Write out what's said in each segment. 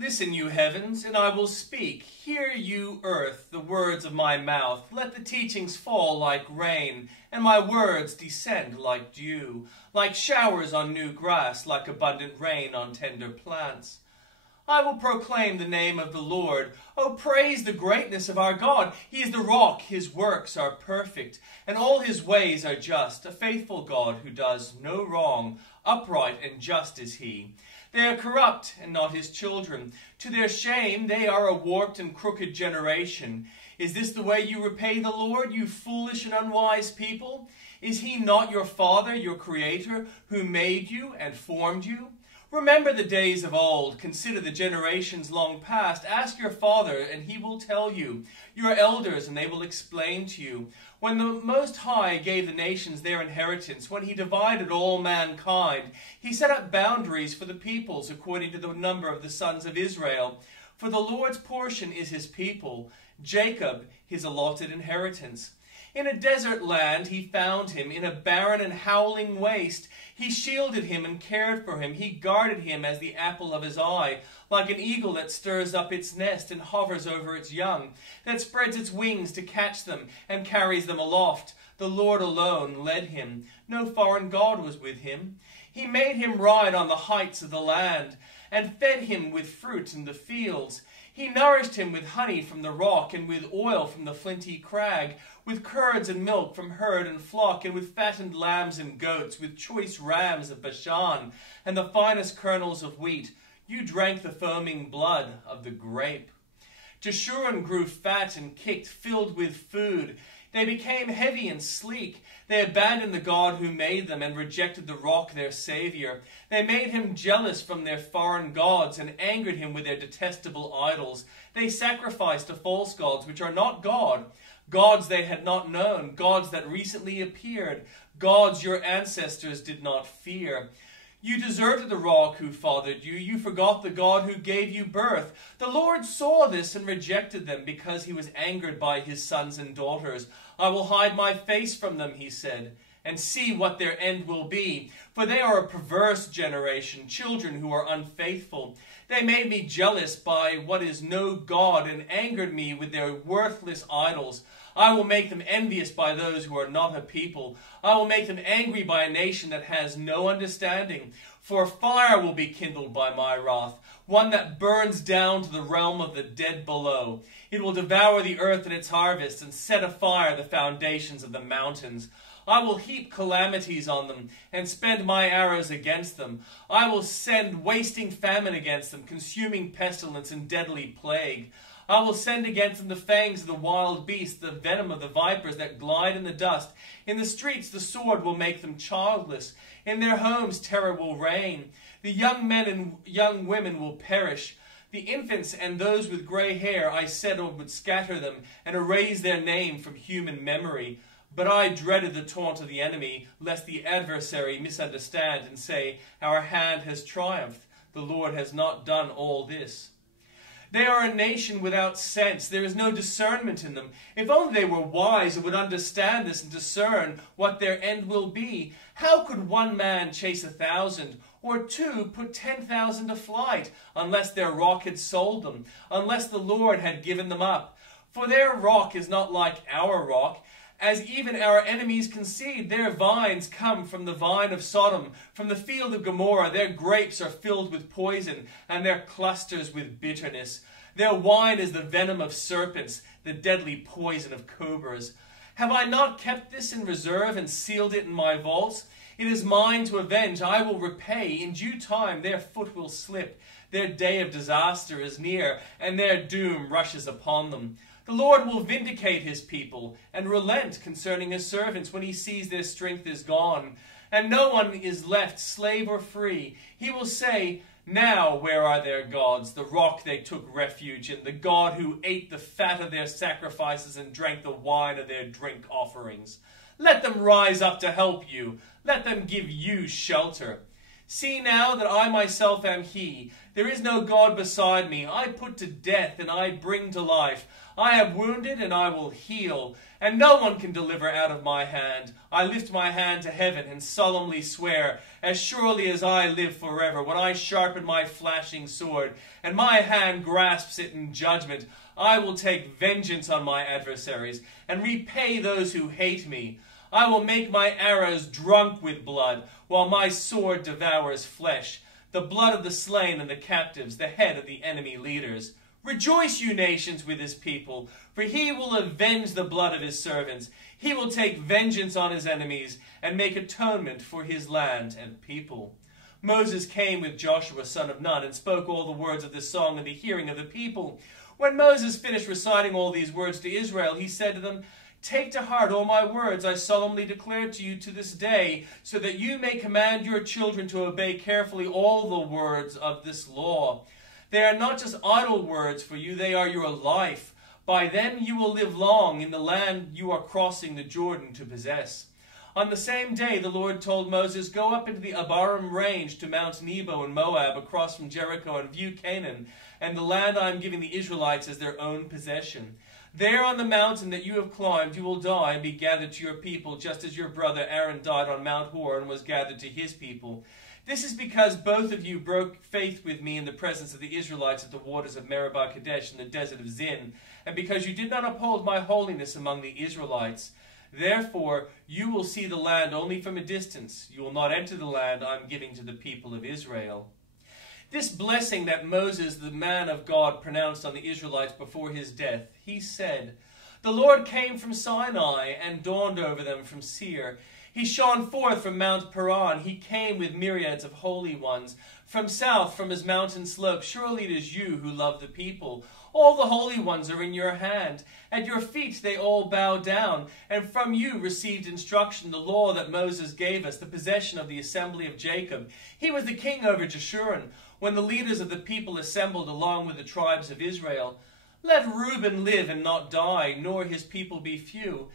Listen, you heavens, and I will speak. Hear, you earth, the words of my mouth. Let the teachings fall like rain, and my words descend like dew, like showers on new grass, like abundant rain on tender plants. I will proclaim the name of the Lord. Oh, praise the greatness of our God. He is the rock, his works are perfect, and all his ways are just. A faithful God who does no wrong, upright and just is he. They are corrupt and not his children. To their shame they are a warped and crooked generation. Is this the way you repay the Lord, you foolish and unwise people? Is he not your Father, your Creator, who made you and formed you? Remember the days of old. Consider the generations long past. Ask your father, and he will tell you. Your elders, and they will explain to you. When the Most High gave the nations their inheritance, when he divided all mankind, he set up boundaries for the peoples according to the number of the sons of Israel. For the Lord's portion is his people, Jacob his allotted inheritance. In a desert land he found him, in a barren and howling waste. He shielded him and cared for him. He guarded him as the apple of his eye, like an eagle that stirs up its nest and hovers over its young, that spreads its wings to catch them and carries them aloft. The Lord alone led him. No foreign god was with him. He made him ride on the heights of the land, and fed him with fruit in the fields. He nourished him with honey from the rock, and with oil from the flinty crag, with curds and milk from herd and flock, and with fattened lambs and goats, with choice rams of Bashan, and the finest kernels of wheat. You drank the foaming blood of the grape. Jeshurun grew fat and kicked, filled with food. They became heavy and sleek. They abandoned the God who made them and rejected the rock, their Savior. They made him jealous from their foreign gods and angered him with their detestable idols. They sacrificed to false gods, which are not God, gods they had not known, gods that recently appeared, gods your ancestors did not fear. You deserted the rock who fathered you. You forgot the God who gave you birth. The Lord saw this and rejected them because he was angered by his sons and daughters. I will hide my face from them, he said, and see what their end will be. For they are a perverse generation, children who are unfaithful. They made me jealous by what is no God and angered me with their worthless idols. I will make them envious by those who are not a people. I will make them angry by a nation that has no understanding. For fire will be kindled by my wrath, one that burns down to the realm of the dead below. It will devour the earth and its harvest, and set afire the foundations of the mountains. I will heap calamities on them, and spend my arrows against them. I will send wasting famine against them, consuming pestilence and deadly plague. I will send against them the fangs of the wild beasts, the venom of the vipers that glide in the dust. In the streets the sword will make them childless. In their homes terror will reign. The young men and young women will perish. The infants and those with gray hair I said would scatter them and erase their name from human memory. But I dreaded the taunt of the enemy, lest the adversary misunderstand and say, our hand has triumphed. The Lord has not done all this. They are a nation without sense. There is no discernment in them. If only they were wise and would understand this and discern what their end will be. How could one man chase 1,000, or two put 10,000 to flight, unless their rock had sold them, unless the Lord had given them up? For their rock is not like our rock. As even our enemies concede, their vines come from the vine of Sodom, from the field of Gomorrah. Their grapes are filled with poison, and their clusters with bitterness. Their wine is the venom of serpents, the deadly poison of cobras. Have I not kept this in reserve and sealed it in my vaults? It is mine to avenge. I will repay. In due time their foot will slip. Their day of disaster is near, and their doom rushes upon them. The Lord will vindicate his people and relent concerning his servants when he sees their strength is gone, and no one is left, slave or free. He will say, now where are their gods, the rock they took refuge in, the God who ate the fat of their sacrifices and drank the wine of their drink offerings? Let them rise up to help you. Let them give you shelter. See now that I myself am he. There is no God beside me. I put to death and I bring to life. I have wounded and I will heal, and no one can deliver out of my hand. I lift my hand to heaven and solemnly swear, as surely as I live forever, when I sharpen my flashing sword, and my hand grasps it in judgment, I will take vengeance on my adversaries, and repay those who hate me. I will make my arrows drunk with blood, while my sword devours flesh, the blood of the slain and the captives, the head of the enemy leaders. Rejoice, you nations, with his people, for he will avenge the blood of his servants. He will take vengeance on his enemies and make atonement for his land and people. Moses came with Joshua, son of Nun, and spoke all the words of this song in the hearing of the people. When Moses finished reciting all these words to Israel, he said to them, Take to heart all my words I solemnly declare to you to this day, so that you may command your children to obey carefully all the words of this law. They are not just idle words for you, they are your life. By them you will live long in the land you are crossing the Jordan to possess. On the same day the Lord told Moses, Go up into the Abarim range to Mount Nebo in Moab, across from Jericho, and view Canaan, and the land I am giving the Israelites as their own possession. There on the mountain that you have climbed you will die and be gathered to your people, just as your brother Aaron died on Mount Hor and was gathered to his people. This is because both of you broke faith with me in the presence of the Israelites at the waters of Meribah Kadesh in the desert of Zin, and because you did not uphold my holiness among the Israelites. Therefore you will see the land only from a distance. You will not enter the land I am giving to the people of Israel. This blessing that Moses, the man of God, pronounced on the Israelites before his death, he said, The Lord came from Sinai and dawned over them from Seir. He shone forth from Mount Paran. He came with myriads of holy ones. From south, from his mountain slope, surely it is you who love the people. All the holy ones are in your hand. At your feet they all bow down, and from you received instruction, the law that Moses gave us, the possession of the assembly of Jacob. He was the king over Jeshurun, when the leaders of the people assembled along with the tribes of Israel. Let Reuben live and not die, nor his people be few.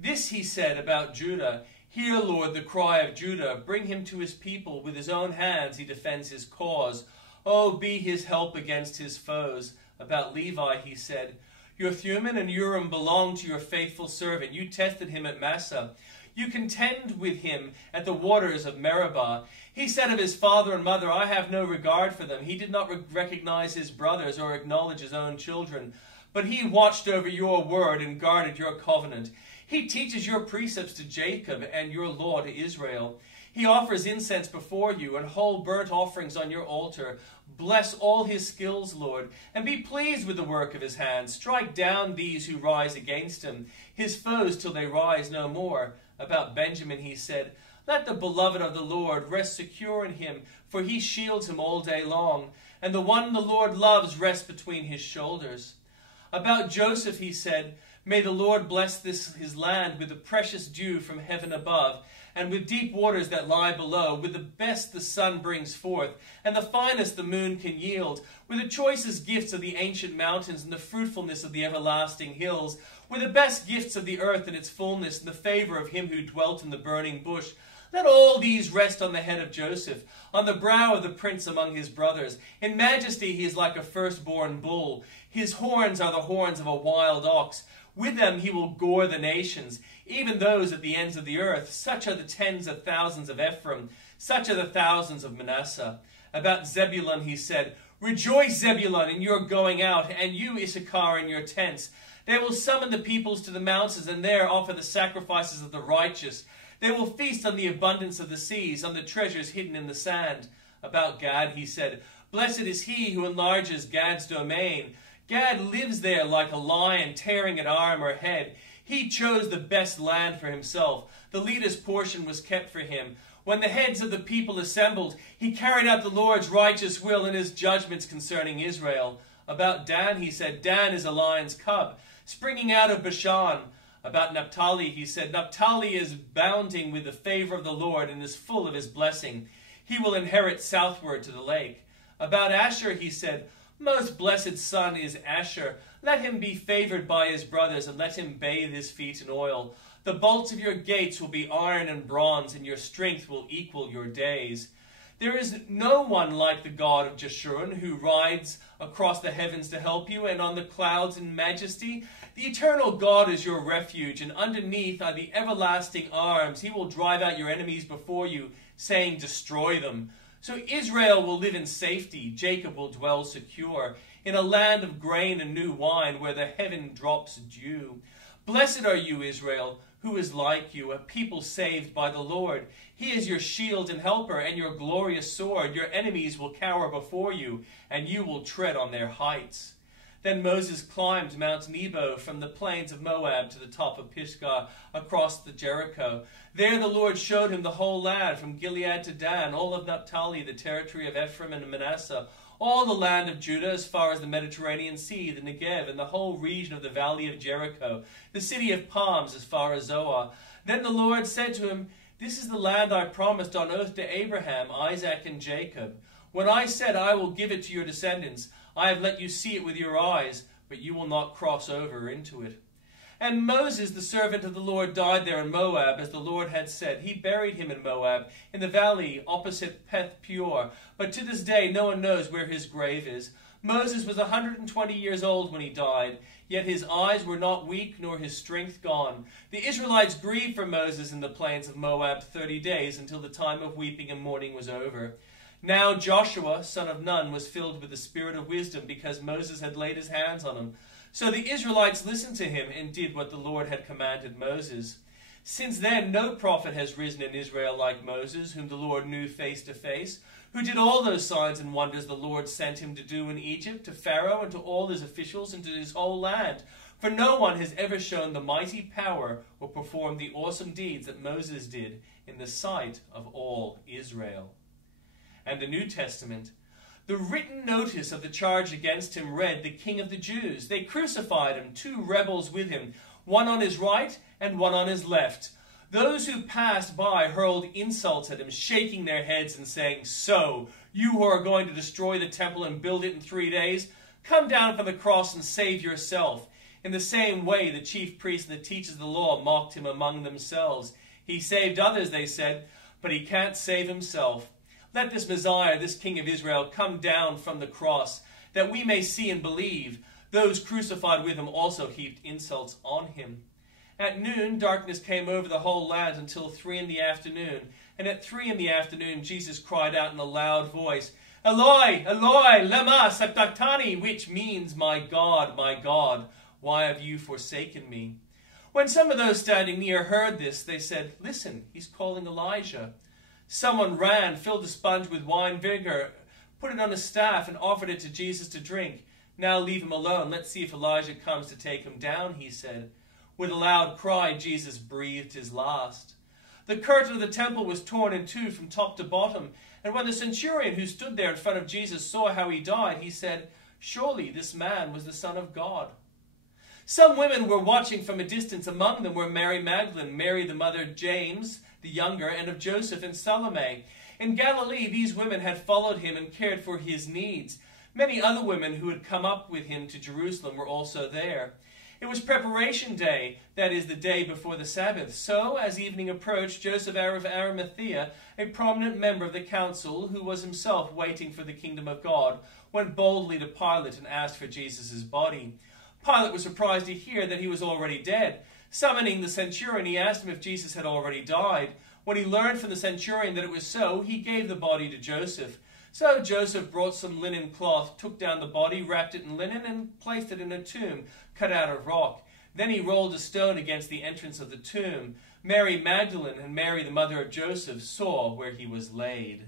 This he said about Judah. Hear, Lord, the cry of Judah. Bring him to his people. With his own hands he defends his cause. Oh, be his help against his foes. About Levi he said, Your Thummim and Urim belong to your faithful servant. You tested him at Massah. You contend with him at the waters of Meribah. He said of his father and mother, I have no regard for them. He did not recognize his brothers or acknowledge his own children. But he watched over your word and guarded your covenant. He teaches your precepts to Jacob and your law to Israel. He offers incense before you and whole burnt offerings on your altar. Bless all his skills, Lord, and be pleased with the work of his hands. Strike down these who rise against him, his foes till they rise no more. About Benjamin he said, Let the beloved of the Lord rest secure in him, for he shields him all day long, and the one the Lord loves rests between his shoulders. About Joseph he said, May the Lord bless his land with the precious dew from heaven above, and with deep waters that lie below, with the best the sun brings forth, and the finest the moon can yield, with the choicest gifts of the ancient mountains and the fruitfulness of the everlasting hills, with the best gifts of the earth and its fullness, and the favor of him who dwelt in the burning bush. Let all these rest on the head of Joseph, on the brow of the prince among his brothers. In majesty he is like a firstborn bull. His horns are the horns of a wild ox. With them he will gore the nations, even those at the ends of the earth. Such are the tens of thousands of Ephraim, such are the thousands of Manasseh. About Zebulun he said, Rejoice, Zebulun, in your going out, and you, Issachar, in your tents. They will summon the peoples to the mountains, and there offer the sacrifices of the righteous. They will feast on the abundance of the seas, on the treasures hidden in the sand. About Gad he said, Blessed is he who enlarges Gad's domain. Gad lives there like a lion, tearing at arm or head. He chose the best land for himself. The leader's portion was kept for him. When the heads of the people assembled, he carried out the Lord's righteous will and his judgments concerning Israel. About Dan he said, Dan is a lion's cub, springing out of Bashan. About Naphtali he said, Naphtali is bounding with the favor of the Lord and is full of his blessing. He will inherit southward to the lake. About Asher he said, Most blessed son is Asher. Let him be favored by his brothers, and let him bathe his feet in oil. The bolts of your gates will be iron and bronze, and your strength will equal your days. There is no one like the God of Jeshurun, who rides across the heavens to help you, and on the clouds in majesty. The eternal God is your refuge, and underneath are the everlasting arms. He will drive out your enemies before you, saying, destroy them. So Israel will live in safety, Jacob will dwell secure, in a land of grain and new wine, where the heaven drops dew. Blessed are you, Israel, who is like you, a people saved by the Lord. He is your shield and helper, and your glorious sword. Your enemies will cower before you, and you will tread on their heights. Then Moses climbed Mount Nebo from the plains of Moab to the top of Pisgah, across the Jericho. There the Lord showed him the whole land, from Gilead to Dan, all of Naphtali, the territory of Ephraim and Manasseh, all the land of Judah as far as the Mediterranean Sea, the Negev, and the whole region of the valley of Jericho, the city of palms as far as Zoar. Then the Lord said to him, this is the land I promised on oath to Abraham, Isaac, and Jacob. When I said I will give it to your descendants, I have let you see it with your eyes, but you will not cross over into it. And Moses, the servant of the Lord, died there in Moab, as the Lord had said. He buried him in Moab, in the valley opposite Beth Peor. But to this day no one knows where his grave is. Moses was 120 years old when he died, yet his eyes were not weak, nor his strength gone. The Israelites grieved for Moses in the plains of Moab 30 days, until the time of weeping and mourning was over. Now Joshua, son of Nun, was filled with the spirit of wisdom, because Moses had laid his hands on him. So the Israelites listened to him and did what the Lord had commanded Moses. Since then, no prophet has risen in Israel like Moses, whom the Lord knew face to face, who did all those signs and wonders the Lord sent him to do in Egypt, to Pharaoh and to all his officials and to his whole land. For no one has ever shown the mighty power or performed the awesome deeds that Moses did in the sight of all Israel. And the New Testament. The written notice of the charge against him read, the King of the Jews. They crucified him, 2 rebels with him, one on his right and one on his left. Those who passed by hurled insults at him, shaking their heads and saying, so, you who are going to destroy the temple and build it in 3 days, come down from the cross and save yourself. In the same way, the chief priests and the teachers of the law mocked him among themselves. He saved others, they said, but he can't save himself. Let this Messiah, this King of Israel, come down from the cross, that we may see and believe. Those crucified with him also heaped insults on him. At noon, darkness came over the whole land until 3 in the afternoon. And at 3 in the afternoon, Jesus cried out in a loud voice, Eloi, Eloi, lema sabachthani, which means, my God, why have you forsaken me? When some of those standing near heard this, they said, listen, he's calling Elijah. Someone ran, filled a sponge with wine vinegar, put it on a staff, and offered it to Jesus to drink. Now leave him alone. Let's see if Elijah comes to take him down, he said. With a loud cry, Jesus breathed his last. The curtain of the temple was torn in 2 from top to bottom. And when the centurion who stood there in front of Jesus saw how he died, he said, surely this man was the Son of God. Some women were watching from a distance. Among them were Mary Magdalene, Mary the mother of James the younger, and of Joseph and Salome. In Galilee, these women had followed him and cared for his needs. Many other women who had come up with him to Jerusalem were also there. It was preparation day, that is, the day before the Sabbath. So, as evening approached, Joseph of Arimathea, a prominent member of the council, who was himself waiting for the kingdom of God, went boldly to Pilate and asked for Jesus' body. Pilate was surprised to hear that he was already dead. Summoning the centurion, he asked him if Jesus had already died. When he learned from the centurion that it was so, he gave the body to Joseph. So Joseph brought some linen cloth, took down the body, wrapped it in linen, and placed it in a tomb cut out of rock. Then he rolled a stone against the entrance of the tomb. Mary Magdalene and Mary, the mother of Joseph, saw where he was laid.